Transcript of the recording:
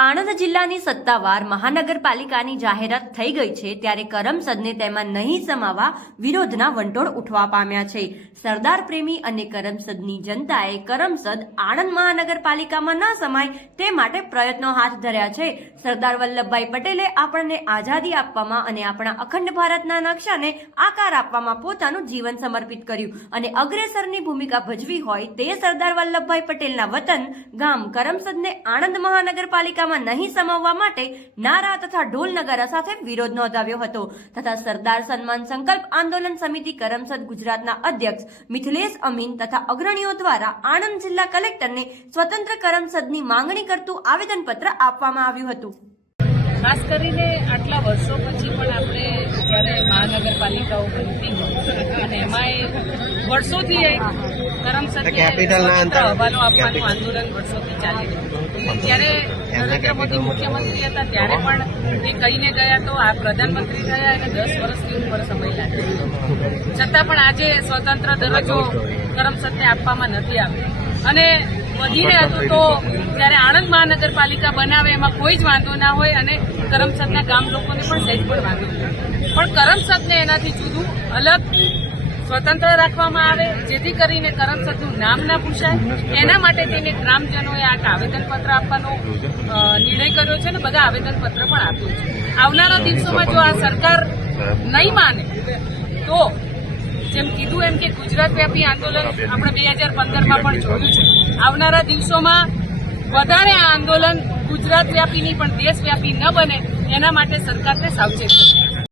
આણંદ જિલ્લાની સત્તાવાર મહાનગરપાલિકાની જાહેરાત થઈ ગઈ છે ત્યારે કરમસદને તેમાં નહીં સમાવવા વિરોધના વંટોળ ઉઠવા પામ્યા છે। સરદાર પ્રેમી અને કરમસદની જનતાએ કરમસદ આણંદ મહાનગરપાલિકામાં ન સમાય તે માટે પ્રયત્નો હાથ ધર્યા છે। સરદાર વલ્લભભાઈ પટેલે આપણને આઝાદી આપવામાં અને આપણા અખંડ ભારતના નકશાને આકાર આપવામાં પોતાનું જીવન સમર્પિત કર્યું અને અગ્રેસરની ભૂમિકા ભજવી હોય તે સરદાર વલ્લભભાઈ પટેલના વતન ગામ કરમસદને આણંદ મહાનગરપાલિકા નહીં સમાવવા માટે નારા તથા ઢોલ નગારા સાથે વિરોધ નોંધાવ્યો હતો તથા સરદાર સન્માન સંકલ્પ આંદોલન સમિતિ કરમસદ ગુજરાતના અધ્યક્ષ મિથિલેશ અમીન તથા અગ્રણીઓ દ્વારા આણંદ જિલ્લા કલેક્ટરને સ્વતંત્ર કરમસદની માંગણી કરતું આવેદનપત્ર આપવામાં આવ્યું હતું। ખાસ કરીને આટલા વર્ષો પછી પણ આપણે જ્યારે મહાનગરપાલિકાઓ બનતી હોય અને એમાંય વર્ષોથી કરમસદને હવાલો આપવાનું આંદોલન વર્ષોથી ચાલી રહ્યું। જ્યારે નરેન્દ્ર મોદી મુખ્યમંત્રી હતા ત્યારે પણ એ કહીને ગયા તો આ પ્રધાનમંત્રી થયા અને 10 વર્ષથી ઉપર સમય લાગ્યો છતાં પણ આજે સ્વતંત્ર દરજ્જો કરમસદને આપવામાં નથી આવ્યો અને વધીને હતું તો જ્યારે આણંદ મહાનગરપાલિકા બનાવે એમાં કોઈ જ વાંધો ના હોય અને કરમસદના ગામ લોકોને પણ સહેજ પણ વાંધો નથી, પણ કરમસદને એનાથી જુદું અલગ સ્વતંત્ર રાખવામાં આવે જેથી કરીને કરમસદનું નામ ના પૂછાય। એના માટે તેને ગ્રામજનોએ આ આવેદનપત્ર આપવાનો નિર્ણય કર્યો છે અને બધા આવેદનપત્ર પણ આપ્યું છે। આવનારા દિવસોમાં જો આ સરકાર નહીં માને તો જેમ કીધું એમ કે ગુજરાત વ્યાપી આંદોલન આપણે 2015માં પણ જોયું છે। આવનારા દિવસોમાં વધારે આ આંદોલન ગુજરાત વ્યાપીની પણ દેશવ્યાપી ન બને એના માટે સરકારને સાવચેત થવું।